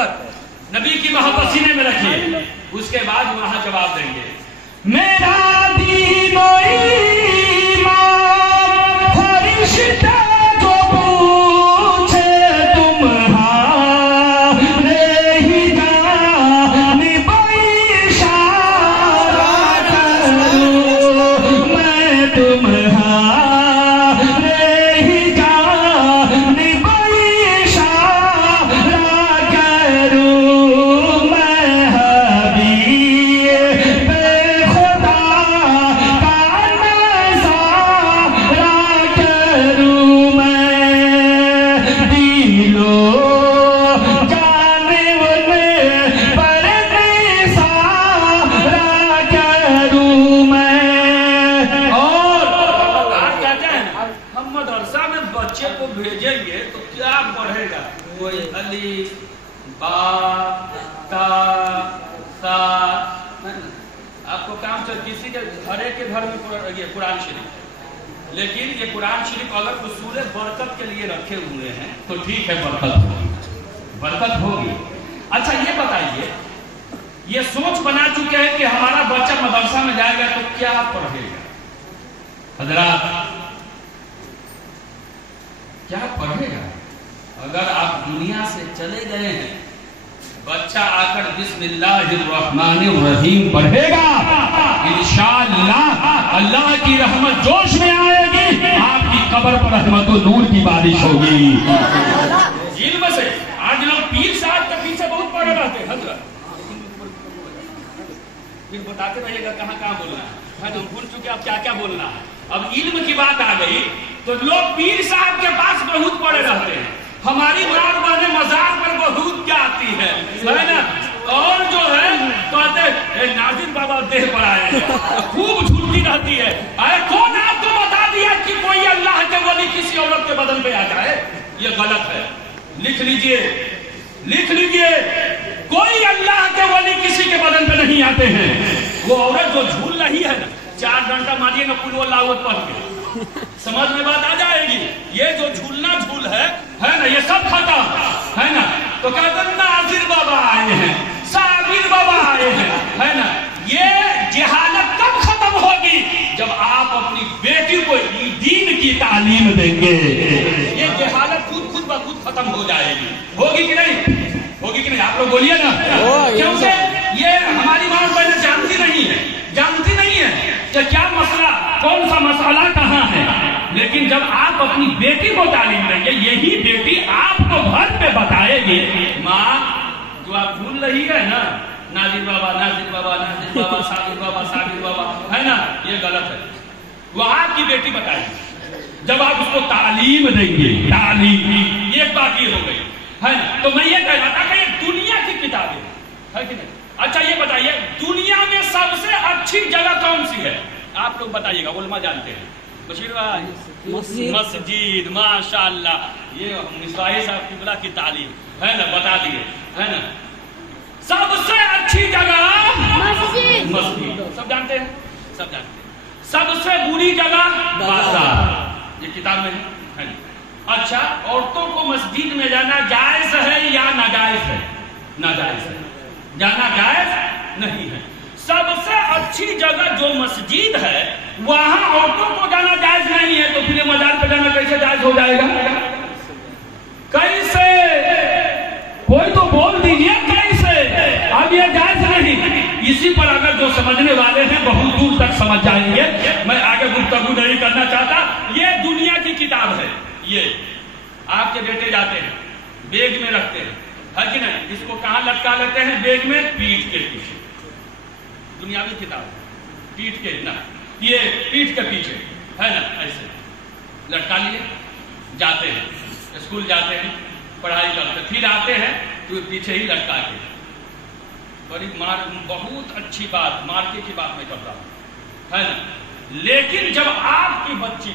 اکبر. نبی کی محبت سینے میں رکھیے. اس کے بعد وہاں جواب دیں گے. میرا دین و ایمان فرشتہ کو پوچھے تمہارے ہی جانب اشارہ کروں میں تمہارے ہی جانب اشارہ کروں میں حبیب بھیجیں گے تو کیا پڑھے گا؟ کوئی الف با تا سا. آپ کو کام چل کسی کے ہر ایک کے گھر میں یہ قرآن شریف، لیکن یہ قرآن شریف اگر اصول برکت کے لیے رکھے ہوئے ہیں تو ٹھیک ہے، برکت ہوگی. اچھا یہ بتائیے، یہ سوچ بنا چکے ہیں کہ ہمارا بچہ مدرسہ میں جائے گا تو کیا پڑھے گا؟ حضرات کیا پڑھے گا؟ اگر آپ دنیا سے چلے گئے ہیں، بچہ آ کر بسم اللہ الرحمن الرحیم پڑھے گا، انشاءاللہ اللہ کی رحمت جوش میں آئے گی، آپ کی قبر پر رحمت و نور کی بارش ہوگی. علم سے آج لوگ پیر صاحب کے پیچھے بہت پڑے رہتے ہیں. حضرت پھر بتاتے رہیے گا کہاں کہاں بولنا ہے، ہم بھول چکے اب کیا کیا بولنا ہے. اب علم کی بات آ گئی تو لوگ پیر صاحب کے پاس بہت پڑے رہتے ہیں. ہماری مار بانے مزار پر بہت کیا آتی ہے نا، اور جو ہے کہتے ہیں ناظر بابا دیہ پر آئے ہیں، خوب جھوٹی رہتی ہے. ارے کون آپ کو بتا دیا کہ کوئی اللہ کے ولی کسی عورت کے بدن پہ آ جائے؟ یہ غلط ہے. لکھ لیجئے کوئی اللہ کے ولی کسی کے بدن پہ نہیں آتے ہیں. وہ عورت جو جھول رہی ہے نا، 4 گھنٹہ ماریے گا قل واللہ احد پڑھ کے، سمجھ میں بات آ جائے گی. یہ جو جھولنا جھول ہے نا، یہ سب ختم ہے نا. تو کہتے ہیں ناظر بابا آئے ہیں، صابر بابا آئے ہیں، ہے نا. یہ جہالت کب ختم ہوگی؟ جب آپ اپنی بیٹی کو دین کی تعلیم دیں گے. یہ جہالت خود بخود ختم ہو جائے گی. ہوگی کہ نہیں؟ آپ لوگ بولیے نا. کیونکہ یہ ہماری ماں پہلے جانتی نہیں ہے کہ کیا مسئلہ، کون سا مسئلہ کہاں ہے. لیکن جب آپ اپنی بیٹی کو تعلیم دیں گے، یہی بیٹی آپ کو گھر پہ بتائے گی، ماں جو آپ بھول رہی ہے نا، ناظر بابا صابر بابا ہے نا، یہ غلط ہے. وہ آپ کی بیٹی بتائے گی جب آپ اس کو تعلیم دیں گے. تعلیم یہ بات یہ ہو گئی ہے نا. تو میں یہ کہہ رہا تھا کہ یہ دنیا کی کتابیں ہے کہ نہیں. اچھا یہ بتائیے، دنیا میں سب سے اچھی جگہ کون سی ہے؟ آپ لوگ بتائیے گا، علماء جانتے ہیں. بشیر بھائی مسجد، ماشاءاللہ. یہ مصباحی صاحب قبلہ کی تعلیم ہے نا، بتا دیے ہے نا. سب سے اچھی جگہ مسجد، سب جانتے ہیں. سب سے بری جگہ بازار، یہ کتاب میں ہے. اچھا، عورتوں کو مسجد میں جانا جائز ہے یا ناجائز ہے؟ ناجائز ہے، جانا جائز نہیں ہے. سب سے اچھی جگہ جو مسجد ہے وہاں عورتوں کو جانا جائز نہیں ہے، تو پھر یہ مزار پہ جانا کیسے جائز ہو جائے گا؟ کیسے؟ کوئی تو بول دیجیے کیسے؟ اب یہ جائز نہیں. اسی پر اگر جو سمجھنے والے ہیں بہت دور تک سمجھ جائیں گے. میں آگے گفتگو نہیں کرنا چاہتا. یہ دنیا کی کتاب ہے. یہ آپ کے بیٹے جاتے ہیں، بیگ میں رکھتے ہیں، ہے کہ نہیں. اس کو کہاں لٹکا لیتے ہیں؟ بیگ میں، پیٹھ کے پیچھے. دنیاوی کتاب پیٹھ کے نا، یہ پیٹھ کے پیچھے ہے نا، ایسے لٹکا لیے جاتے ہیں، اسکول جاتے ہیں، پڑھائی کرتے ہیں، پھر آتے ہیں تو پیچھے ہی لٹکا کے. بڑی بہت اچھی بات، مارکے کی بات میں کر رہا ہوں ہے نا. لیکن جب آپ کی بچی،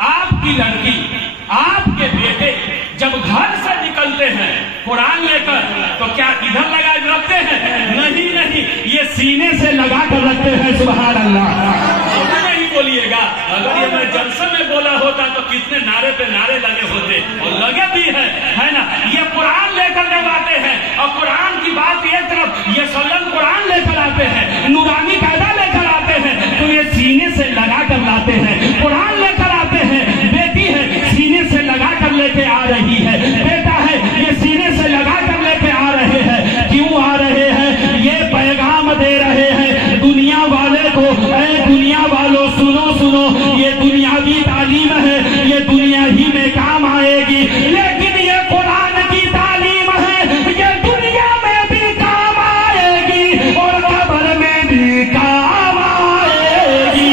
آپ کی لڑکی، آپ کے بیٹے جب گھر سے نکلتے ہیں قرآن لے کر، تو کیا ادھر لگا رکھتے ہیں؟ نہیں، یہ سینے سے لگا کر رکھتے ہیں. سبحان اللہ. نہیں بولیے گا. اگر یہ میں جلسے میں بولا ہوتا تو کتنے نعرے پہ نعرے لگے ہوتے، اور لگے بھی ہے نا. یہ قرآن لے کر جب آتے ہیں रही है। बेटा है ये सीने से लगा कर लेके आ रहे हैं। क्यों आ रहे हैं? ये पैगाम दे रहे हैं दुनिया वाले को, ऐ दुनिया वालों सुनो सुनो, ये दुनियावी तालीम है, ये दुनिया ही में काम आएगी, लेकिन ये कुरान की तालीम है, ये दुनिया में भी काम आएगी और कब्र में भी काम आएगी,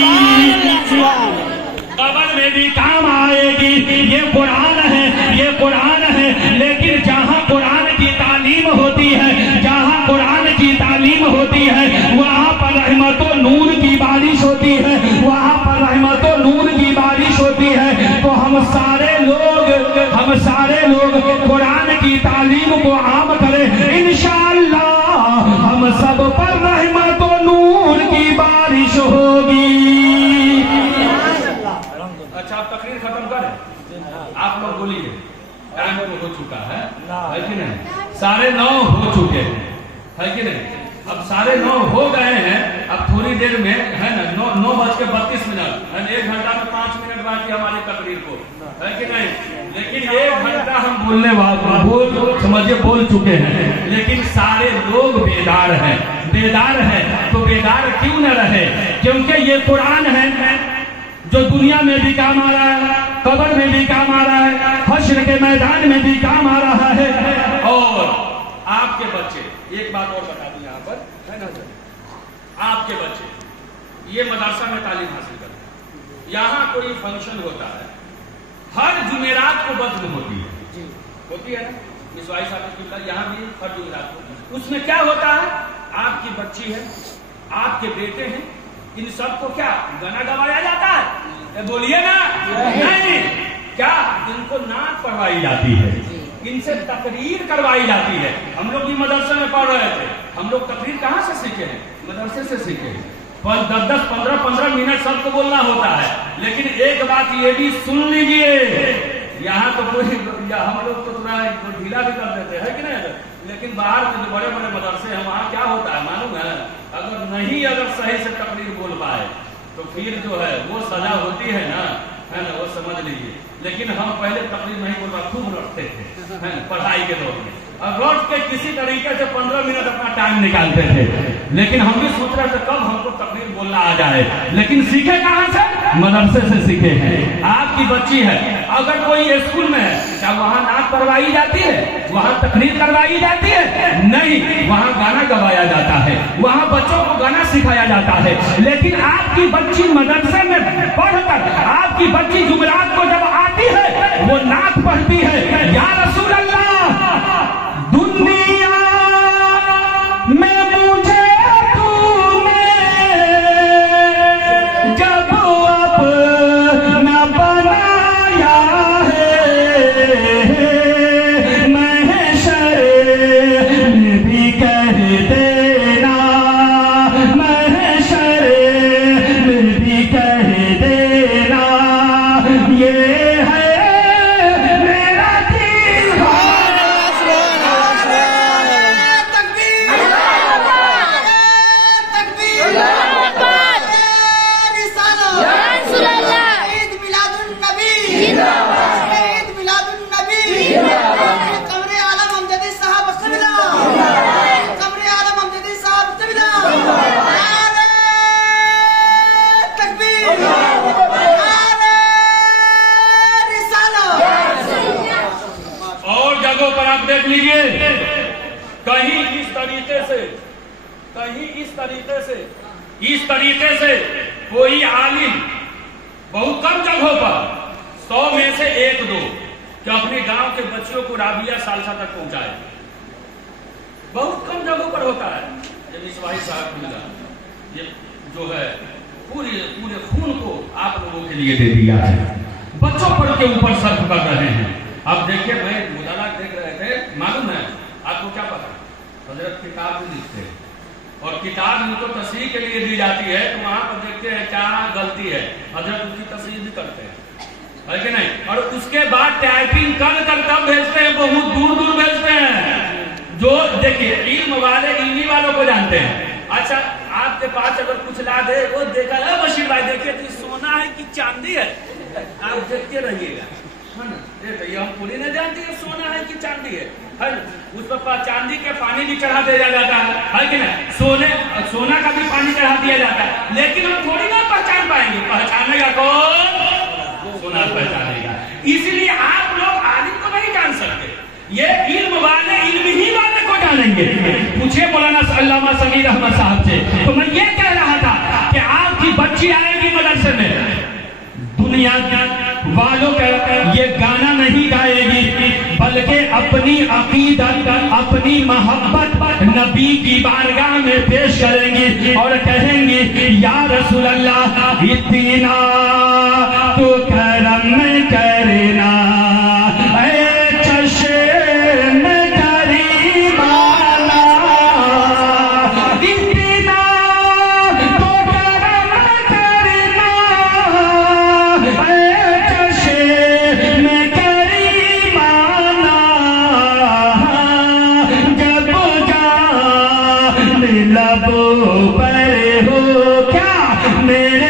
कब्र में भी काम आएगी। ये कुरान है, ये कुरान है। लेकिन जहाँ कुरान की तालीम होती है, जहाँ कुरान की तालीम होती है, वहाँ पर रहमतों नूर की बारिश होती है, वहाँ पर रहमतों नूर की बारिश होती है। तो हम सारे लोग कुरान की तालीम को आम करें, इंशाअल्लाह हम सब पर रहमतों नूर की बारिश होगी। अच्छा, आप तकरीर खत्म करें, आप लोग बोलिए, टाइम तो हो चुका है कि नहीं? 9:30 हो चुके हैं, कि नहीं? अब 9:30 हो गए हैं, अब थोड़ी देर में है ना 9:32 है, 1 घंटा में 5 मिनट बाकी हमारी तकरीर को, है कि नहीं? लेकिन 1 घंटा हम बोलने वाले समझिए बोल चुके हैं, लेकिन सारे लोग बेदार हैं। तो बेदार क्यों न रहे? क्योंकि ये कुरान है जो दुनिया में भी काम आ रहा है, कब्र में भी काम आ रहा है, हश्र के मैदान में भी काम आ रहा है। और आपके बच्चे, एक बात और बता दूं यहाँ पर, है ना सर, आपके बच्चे ये मदरसा में तालीम हासिल करते हैं, यहाँ कोई फंक्शन होता है, हर जुमेरात को बज़्म होती है ना, मिसवाई साहब, यहाँ भी हर जुमेरात को। उसमें क्या होता है? आपकी बच्ची है, आपके बेटे हैं, इन सबको क्या गाना गवाया जाता है? बोलिए ना, नहीं, क्या इनको नात पढ़वाई जाती है, इनसे तकरीर करवाई जाती है। हम लोग भी मदरसे में पढ़ रहे थे, हम लोग तकरीर कहाँ से सीखे हैं? मदरसे से सीखे हैं। 10-10, 15-15 मिनट सबको बोलना होता है। लेकिन एक बात ये भी सुन लीजिए, यहाँ तो कोई हम लोग तो थोड़ा ढीला भी कर देते हैं कि नहीं, लेकिन बाहर के जो बड़े बड़े मदरसे हैं वहाँ क्या होता है मालूम है? अगर सही से तकरीर बोल पाए तो फिर जो है वो सजा होती है ना, वो समझ लीजिए। लेकिन हम पहले तकरीर नहीं बोल रहा, खूब रटते थे, है ना, पढ़ाई के दौर में, और रट के किसी तरीके से 15 मिनट अपना टाइम निकालते थे। लेकिन हम भी सोच रहे थे कब हमको तकरीर बोलना आ जाए, लेकिन सीखे कहाँ से? मदरसे से सीखे हैं। आपकी बच्ची है, अगर कोई स्कूल में है, क्या वहाँ नात पढ़वाई जाती है? वहाँ तकरीर करवाई जाती है? नहीं, वहाँ गाना गवाया जाता है, वहाँ बच्चों को गाना सिखाया जाता है। लेकिन आपकी बच्ची मदरसे में पढ़कर, आपकी बच्ची जुमेरात को जब आती है, वो नात पढ़ती है, या रसूल अल्लाह दुनिया में मुझे तूने जब अपना बनाया है, महशर में भी कह देना, महशर में भी कह देना, ये है मेरा दिल। देख लीजिए, कहीं इस तरीके से कोई आलिम बहुत कम जगहों पर 100 में से 1-2 कि अपने गांव के बच्चों को राबिया सालसा तक पहुंचाए, बहुत कम जगहों पर होता है। जब मिसवाही साहब मिला, ये जो है पूरे खून को आप लोगों के लिए दे दिया है, बच्चों पर के ऊपर सर्फ कर रहे हैं। अब देखिए, मैं मुदाला देख रहे थे, मालूम है आपको क्या पता, हजरत किताब भी लिखते हैं और किताब इनको तस्वीर के लिए दी जाती है, तो वहां पर देखते हैं क्या गलती है, हजरत उसकी तस्वीर भी करते हैं, है कि नहीं? और उसके बाद टाइपिंग कर तब भेजते हैं, बहुत दूर दूर भेजते हैं। जो देखिए इल्म वाले इल्मी वालों को जानते हैं। अच्छा, आपके पास अगर कुछ ला दे, वो देखा बशीर भाई देखिए तो सोना है कि चांदी है, आप देखते रहिएगा, भैया हम पूरी नहीं जानती है सोना है कि चांदी है ना? उस पर चांदी के पानी भी चढ़ा दिया जाता है कि नहीं? सोना का भी पानी चढ़ा दिया जाता है, लेकिन हम थोड़ी ना पहचान पाएंगे। पहचानेगा कौन? सोना पहचानेगा। इसलिए आप लोग आलिम को नहीं जान सकते, ये इल्म वाले इल्म ही वाले को जानेंगे। पूछे मौलाना अल्लामा समीर अहमद साहब से, तो मैं ये कह रहा था कि आपकी बच्ची आएगी मदरसे में, दुनिया वालों का ये गाना नहीं गाएगी, बल्कि अपनी अकीदत, अपनी मोहब्बत नबी की बारगाह में पेश करेंगी और कहेंगी या रसूल अल्लाह इतना तो करम करना, लबों पर हो क्या मेरे